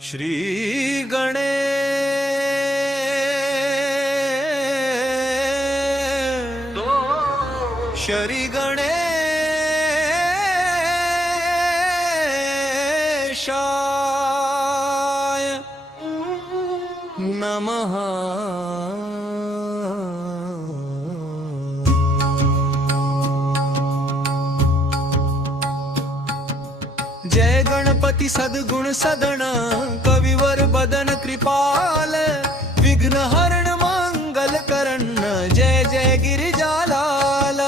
श्री गणेश श्री गणेशाय नमः। जय गणपति सद्गुण सदन कविवर बदन कृपाल विघ्न हरण मंगल करण जय जय गिरिजालाल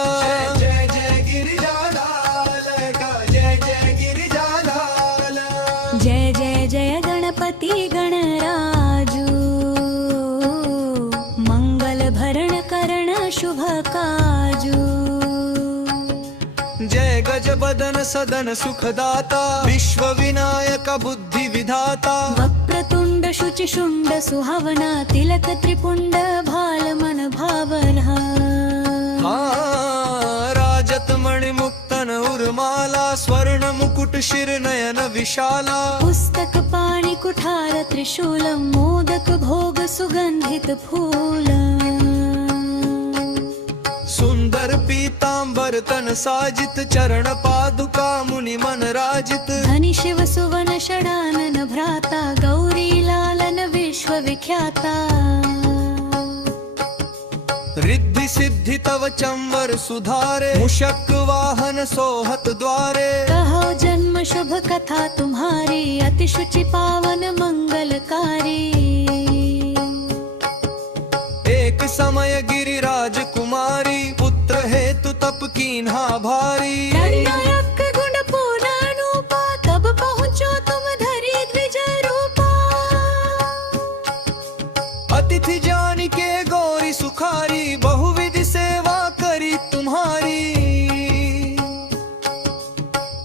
जय जय गिरिजालाल जय जय गिरिजालाल जय जय जय गणपती गणराजू मंगल भरण करण शुभ काजू। जय गज बदन सदन सुखदाता विश्व विनायक बुद्धि विधाता वक्रतुंड शुचि शुंड सुहावना तिलक त्रिपुंड भाल मन भावना। राजत मणि मुक्तन उर्माला स्वर्ण मुकुट शिर नयन विशाला पुस्तक पाणि कुठार त्रिशूल मोदक भोग सुगंधित फूल। सुंदर पीतांबर तन साजित चरण पादुका मुनि मन राजित धनी शिव सुवन षडानन भ्राता गौरी लालन विश्व विख्याता। रिद्धि सिद्धि तव चंवर सुधारे मुशक वाहन सोहत द्वारे कहो जन्म शुभ कथा तुम्हारी अति शुचि पावन मंगलकारी। एक समय गिरिराज कुमारी पुत्र हेतु तप कीन्हा भारी दंडनायक गुण पूर्ण अनुपा तब पहुँचो तुम धरी द्विज रूपा। अतिथि जानी के गौरी सुखारी बहुविधि सेवा करी तुम्हारी।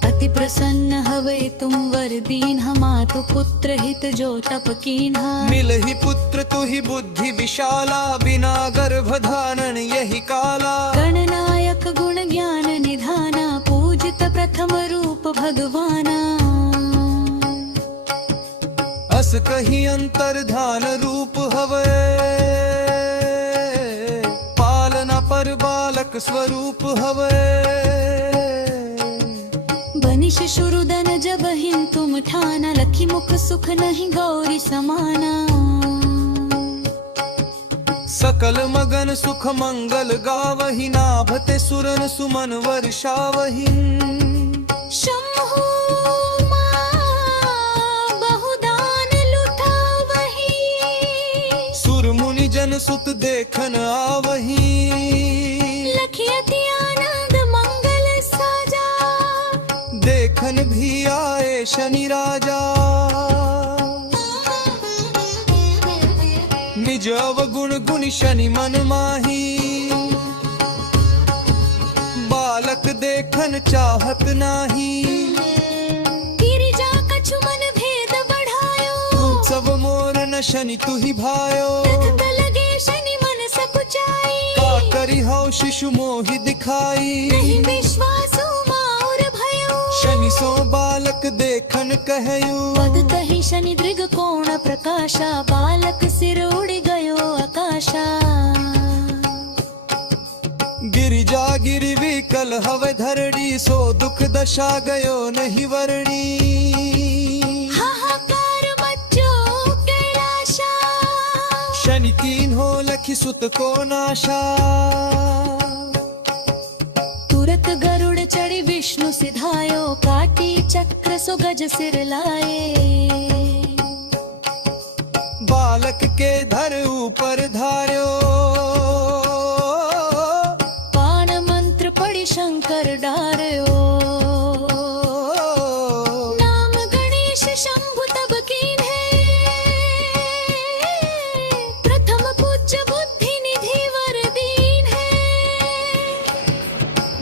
अति प्रसन्न हवे तुम वर दीन्हा मातु पुत्र हित जो तप कीन्हा। मिलहि पुत्र तुहि बुद्धि विशाला बिना गर्भ धारण यही काला। गणनायक गुण ज्ञान निधाना पूजित प्रथम रूप भगवाना। अस कही अंतर ध्यान रूप हवे पालना पर बालक स्वरूप हवे। बनि शिशुरुदन जब हिन तुम ठाना लखी मुख सुख नहीं गौरी समाना। सकल मगन सुख मंगल गावहि नाभते सुरन सुमन वर्षावहि। शंभु मां बहुदान लुटावहि सुर मुनि जन सुत देखन आवहि। लखी अति आनंद मंगल साजा देखन भी आए शनि राजा। निज अवगुण गुण शनि मन माही बालक देखन चाहत नाही। गिरिजा कछु मन भेद बढ़ायो सब मोर न शनि तुहि भायो। तत लगे शनि मन सकुचाई का करी हौ शिशु मोहि दिखाई। नहीं विश्वासु माउर भयो शनि सो बालक देखन कहयु पद कही शनि दृग कोण प्रकाशा बालक सिर उड़ गयो आकाशा। गिरिजा गिरि विकल हवे धरणी सो दुख दशा गयो नहीं वरणी। हाहाकार मच्चो कैलाशा शनि कीन हो लखि सुत को नाशा। तुरत गरुड़ चढ़ी विष्णु सिधायो काटी चक्र सो गज सिर लाए। बालक के धर ऊपर धार्यो पान मंत्र पढ़ी शंकर डार्यो। नाम गणेश शंभु तब कीन्हे प्रथम पूज्य बुद्धि निधि वर दीन्हे।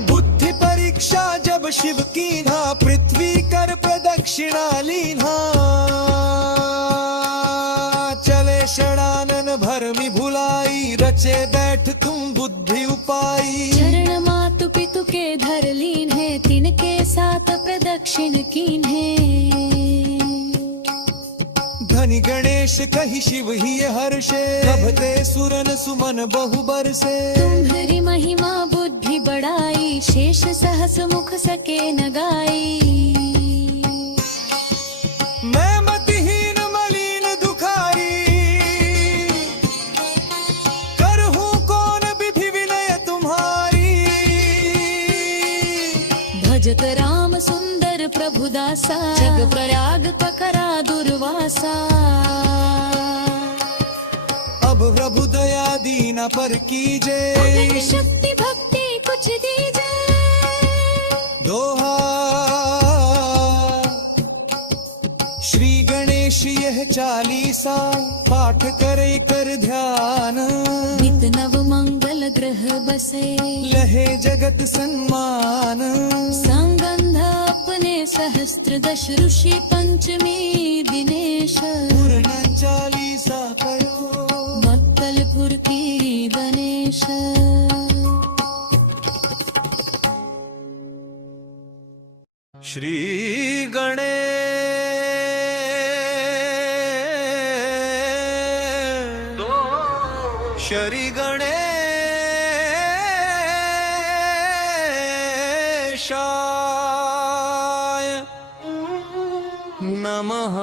बुद्धि परीक्षा जब शिव कीन्हा पृथ्वी कर प्रदक्षिणा लीन्हा। चले षडानन भरमि भुलाई रचे बैठ तुम बुद्धि उपाई। चरण मातु पितु के धर लीन है तिनके साथ प्रदक्षिण कीन्हे। धनि गणेश कहि शिव ही हर्षे प्रभते सुरन सुमन बहु बरसे तुम्हारी महिमा बुद्धि बढ़ाई शेष सहस मुख सके न गाई मैं मतिहीन मलिन दुखारी करहूं कौन विधि विनय तुम्हारी भजत राम सुंदर प्रभु दासा जग प्रयाग पकरा दुर्वासा अब प्रभु दया दीना पर कीजे धन शक्ति भक्ति कुछ दीजे दोहा श्री गणेश यह चालीसा पाठ करे कर ध्यान नित नव मंगल ग्रह बसे लहे जगत सम्मान संगंध अपने सहस्त्र दश ऋषि पंचमी दिनेश पूर्ण चालीसा करो मक्कलपुर की गणेश श्री गणेश श्री गणेशाय नमः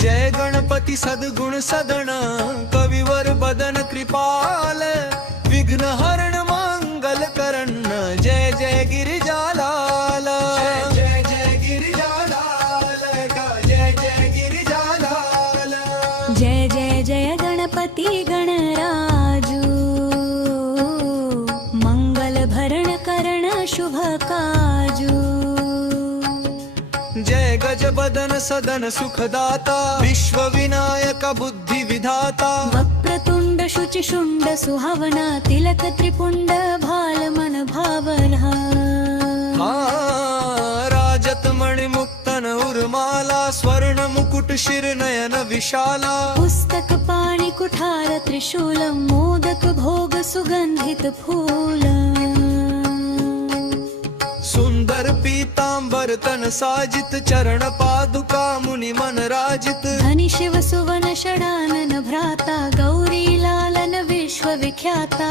जय गणपति सद्गुण सदन कविवर बदन कृपाल विघ्न हरण मंगल करण जय जय गिरिजालाल जय जय गिरिजालाल जय जय गिरिजालाल जय जय जय गणपति गणराजू मंगल भरण करण शुभ काजू जय गज बदन सदन सुखदाता विश्व विनायक बुद्धि विधाता वक्रतुंड शुचि शुंड सुहावना तिलक त्रिपुंड भाल मन भावना राजत मणि मुक्तन उर्माला स्वर्ण मुकुट शिर नयन विशाला पुस्तक पाणि कुठार त्रिशूलम मोदक भोग सुगंधित फूलम सुंदर पीतांबर तन साजित चरण पादुका मुनि मन राजित धनि शिव सुवन षडानन भ्राता गौरी लालन विश्व विख्याता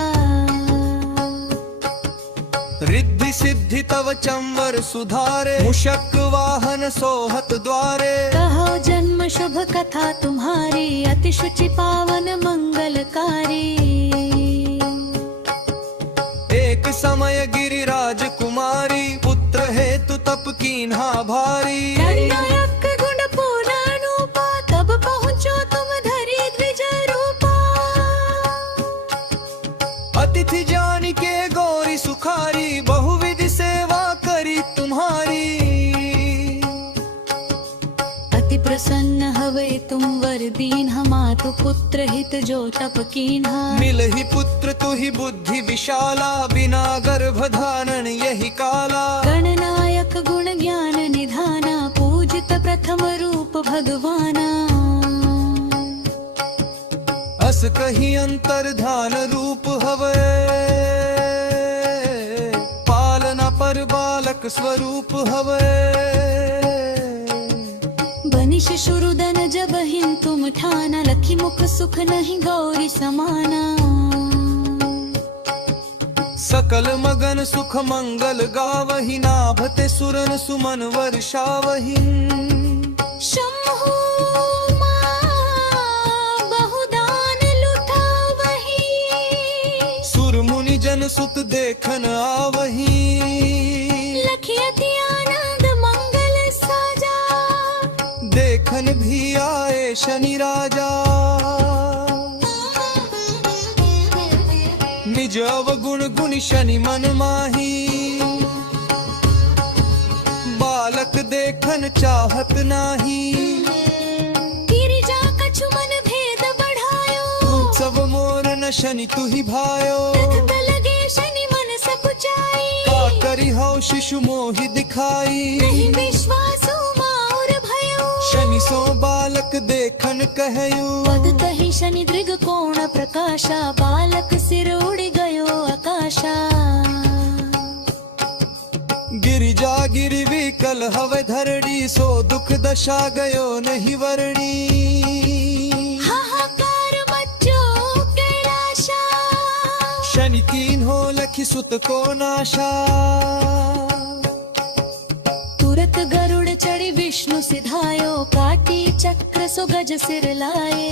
रिद्धि सिद्धि तव चंवर सुधारे मुशक वाहन सोहत द्वारे कहो जन्म शुभ कथा तुम्हारी अति शुचि पावन मंगलकारी एक समय गिरिराज कुमारी पुत्र हेतु तप कीन्हा भारी नायक गुण पूर्ण अनुपा तब पहुँचो तुम धरी द्विज रूपा अतिथि जान के गौरी सुखारी बहुविधि सेवा करी तुम्हारी अति प्रसन्न हवे तुम वर दीन्हा मातु पुत्र हित जो तप कीन्हा मिल ही पुत्र तु ही बुद्धि विशाला बिना गर्भ धारण यही काला गणनायक गुण ज्ञान निधाना पूजित प्रथम रूप भगवाना अस कही अंतर्धान रूप हवे पालना पर बालक स्वरूप हवे बनि शिशुरुदन जब हिन तुम ठाना लखी मुख सुख नहीं गौरी समाना सकल मगन सुख मंगल गावहि नाभते सुरन सुमन वर्षावहि शंभु बहुदान लुटावहि सुर मुनि जन सुत देखन आवहि लखी अति आनंद मंगल साजा देखन भी आए शनि राजा निज अवगुण गुण शनि मन माही बालक देखन चाहत नाही गिरिजा कछु मन भेद बढ़ायो सब मोर न शनि तु ही भायो तत लगे शनि मन सकुचाई का करी हौ शिशु मोहि दिखाई नहीं विश्वास माउर भयो शनि सो बालक देखन कहयु पद कही शनि दृग कोण प्रकाशा बालक सिर उड़ गयो आकाशा विकल हवे धरणी सो दुख दशा गयो नहीं वरणी हाहाकार मच्चो कैलाशा शनि तीन हो लखी सुत को नाशा तुरत गरुड़ चढ़ी विष्णु सिधायो काटी चक्र सो गज सिर लाए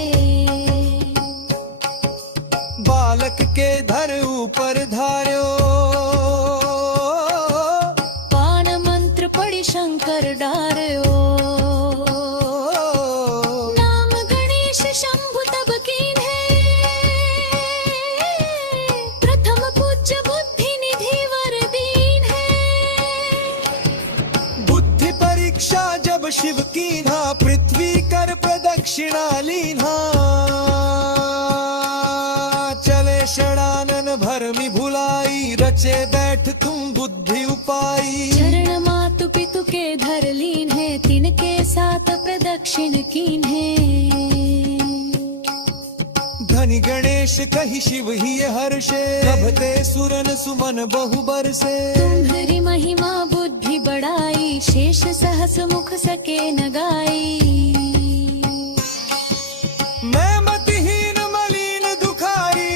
बालक के धर ऊपर धार्यो पान मंत्र पड़ी शंकर डार्यो नाम गणेश शंभु तब कीन्हे प्रथम पूज्य बुद्धि निधि वर दीन है बुद्धि परीक्षा जब शिव कीन्हा पृथ्वी कर प्रदक्षिणा लीन्हा चले षडानन भरमी भुलाई रचे बैठ तुम बुद्धि उपाई चरण मातु पितु के धर लीन है तिनके साथ प्रदक्षिण कीन है धनि गणेश कही शिव ही हर्षे प्रभते सुरन सुमन बहु बरसे तुम्हारी महिमा बुद्धि बढ़ाई शेष सहस मुख सके न गाई मैं मतिहीन मलिन दुखारी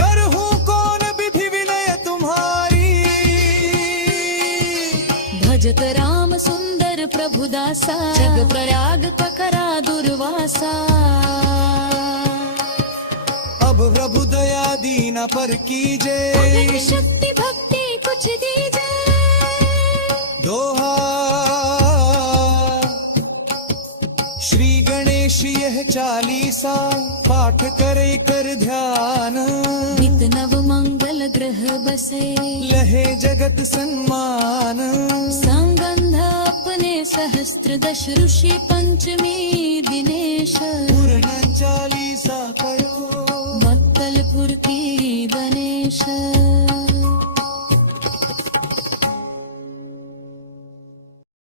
करहूं कौन विधि विनय तुम्हारी भजत राम सुंदर प्रभु दासा जग प्रयाग ककरा दुर्वासा अब प्रभु दया दीना पर कीजे अनंत शक्ति भक्ति कुछ दीजे दोहा श्री गणेश यह चालीसा पाठ करे कर ध्यान नित नव मंगल ग्रह बसे लहे जगत सम्मान संगंध अपने सहस्त्र दश ऋषि पंचमी दिनेश पूर्ण चालीसा करो मत्तलपुर की गणेश